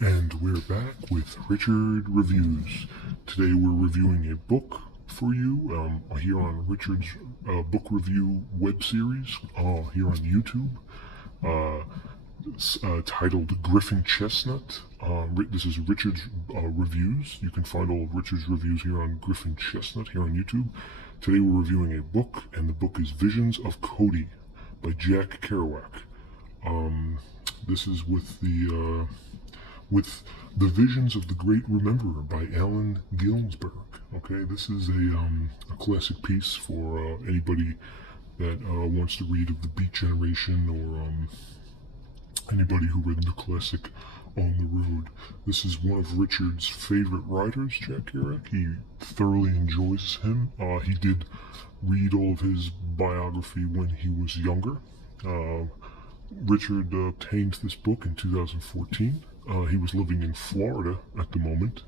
And we're back with Richard Reviews. Today we're reviewing a book for you here on Richard's book review web series here on YouTube, titled Griffin Chestnut. This is Richard's reviews. You can find all of Richard's reviews here on Griffin Chestnut here on YouTube. Today we're reviewing a book, and the book is Visions of Cody by Jack Kerouac. This is with the Visions of the Great Rememberer by Allen Ginsberg. Okay, this is a classic piece for anybody that wants to read of the Beat Generation, or anybody who read the classic On the Road. This is one of Richard's favorite writers, Jack Kerouac. He thoroughly enjoys him. He did read all of his biography when he was younger. Richard obtained this book in 2014. He was living in Florida at the moment,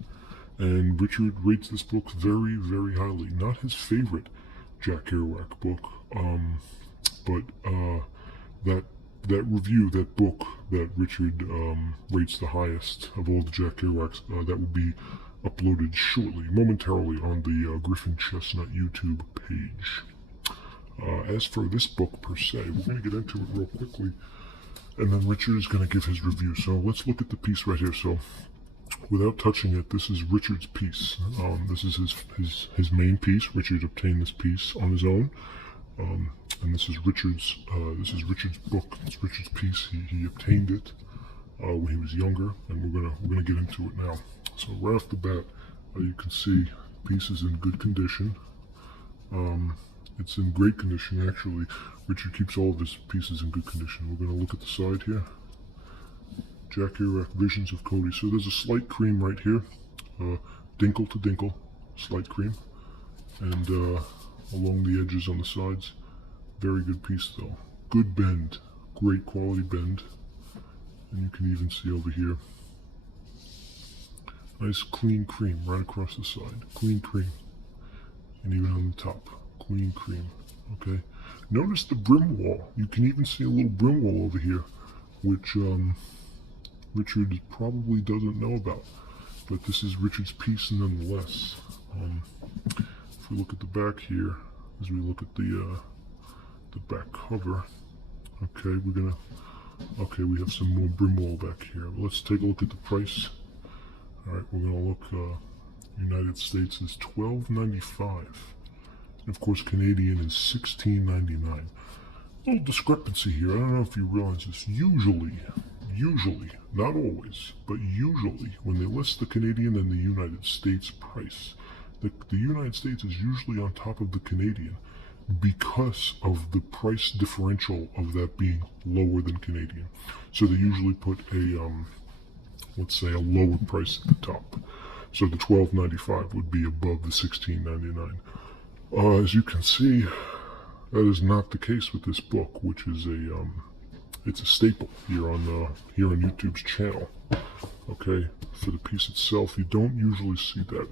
and Richard rates this book very, very highly. Not his favorite Jack Kerouac book, but that review, that book that Richard rates the highest of all the Jack Kerouacs, that will be uploaded shortly, momentarily, on the Griffin Chestnut YouTube page. As for this book per se, we're going to get into it real quickly, and then Richard is going to give his review. So let's look at the piece right here. So without touching it, this is Richard's piece. This is his main piece. Richard obtained this piece on his own, and this is Richard's book. It's Richard's piece. He obtained it when he was younger, and we're gonna get into it now. So right off the bat, you can see the piece is in good condition. It's in great condition, actually. Richard keeps all of his pieces in good condition. We're going to look at the side here. Jack Kerouac, Visions of Cody. So there's a slight cream right here. Dinkle to dinkle, slight cream. And along the edges on the sides. Very good piece though. Good bend. Great quality bend. And you can even see over here. Nice clean cream right across the side. Clean cream. And even on the top. Clean cream. Okay. Notice the brim wall. You can even see a little brim wall over here, which Richard probably doesn't know about. But this is Richard's piece nonetheless. If we look at the back here, as we look at the back cover, okay, we have some more brim wall back here. But let's take a look at the price. All right, we're gonna look. United States is $12.95. Of course, Canadian is $16.99. Little discrepancy here. I don't know if you realize this. Usually, not always, but usually, when they list the Canadian and the United States price, the United States is usually on top of the Canadian because of the price differential of that being lower than Canadian. So they usually put a, let's say, a lower price at the top. So the $12.95 would be above the $16.99. As you can see, that is not the case with this book, which is it's a staple here on YouTube's channel. Okay, for the piece itself, you don't usually see that.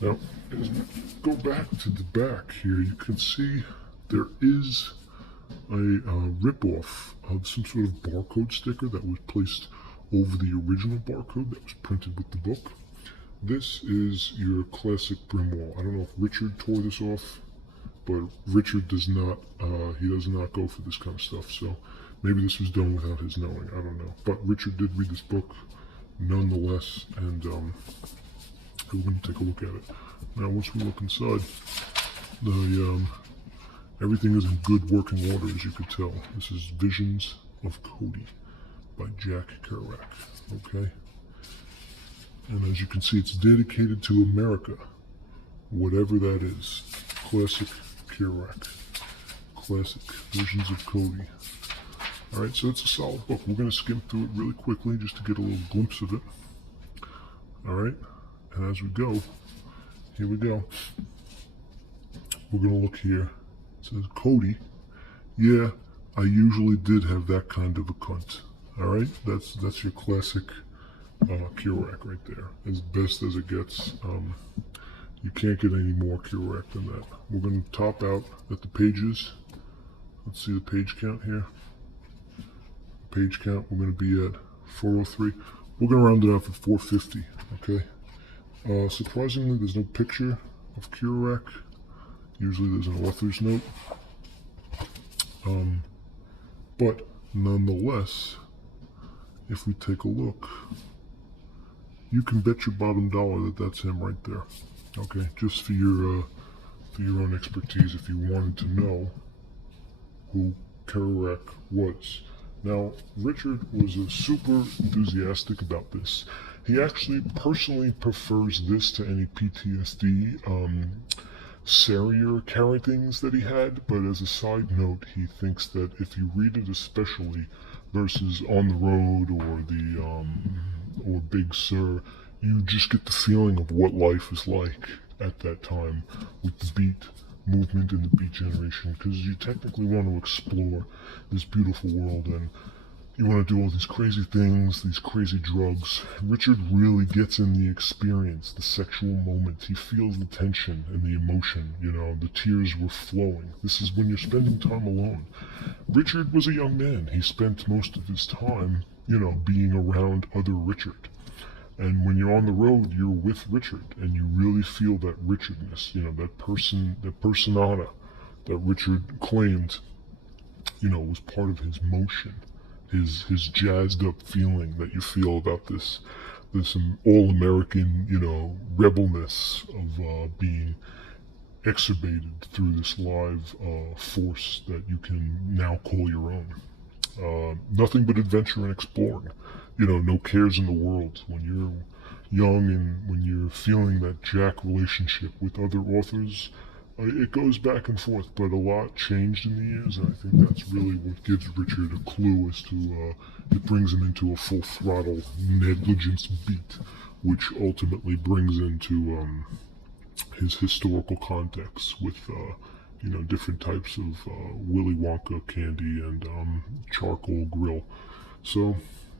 Now, as we go back to the back here, you can see there is a rip-off of some sort of barcode sticker that was placed over the original barcode that was printed with the book. This is your classic brim wall. I don't know if Richard tore this off, but Richard does not go for this kind of stuff. So maybe this was done without his knowing. I don't know. But Richard did read this book nonetheless, and we're going to take a look at it. Now, once we look inside, everything is in good working order, as you could tell. This is Visions of Cody by Jack Kerouac. Okay. And as you can see, it's dedicated to America, whatever that is. Classic Kerouac. Classic Visions of Cody. Alright, so it's a solid book. We're going to skim through it really quickly just to get a little glimpse of it. Alright, and as we go, here we go. We're going to look here. It says, Cody, yeah, I usually did have that kind of a cunt. Alright, that's your classic Kerouac right there, as best as it gets. You can't get any more Kerouac than that. We're going to top out at the pages. Let's see the page count here. Page count, we're going to be at 403. We're gonna round it out for 450. Okay. Surprisingly, there's no picture of Kerouac. Usually, there's an author's note. But nonetheless, if we take a look, you can bet your bottom dollar that that's him right there. Okay, just for your own expertise, if you wanted to know who Kerouac was. Now, Richard was super enthusiastic about this. He actually personally prefers this to any PTSD Serrier carryings that he had, but as a side note, he thinks that if you read it especially versus On the Road or Big Sur, you just get the feeling of what life was like at that time with the beat movement and the beat generation, because you technically want to explore this beautiful world and you want to do all these crazy things, these crazy drugs. Richard really gets in the experience, the sexual moments. He feels the tension and the emotion, the tears were flowing. This is when you're spending time alone. Richard was a young man. He spent most of his time, being around other Richard. And when you're on the road, you're with Richard, and you really feel that Richardness, that person, that personata that Richard claimed, was part of his motion. His jazzed up feeling that you feel about this all-American, rebelness of being exacerbated through this live force that you can now call your own. Nothing but adventure and exploring. No cares in the world. When you're young and when you're feeling that jack relationship with other authors, it goes back and forth, but a lot changed in the years, and I think that's really what gives Richard a clue as to, it brings him into a full throttle negligence beat, which ultimately brings into his historical context with, different types of Willy Wonka candy and charcoal grill. So,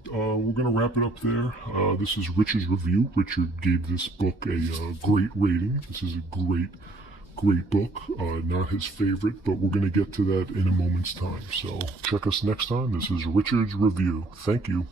we're going to wrap it up there. This is Richard's review. Richard gave this book a great rating. This is a great book. Not his favorite, but we're going to get to that in a moment's time. So check us next time. This is Richard's review. Thank you.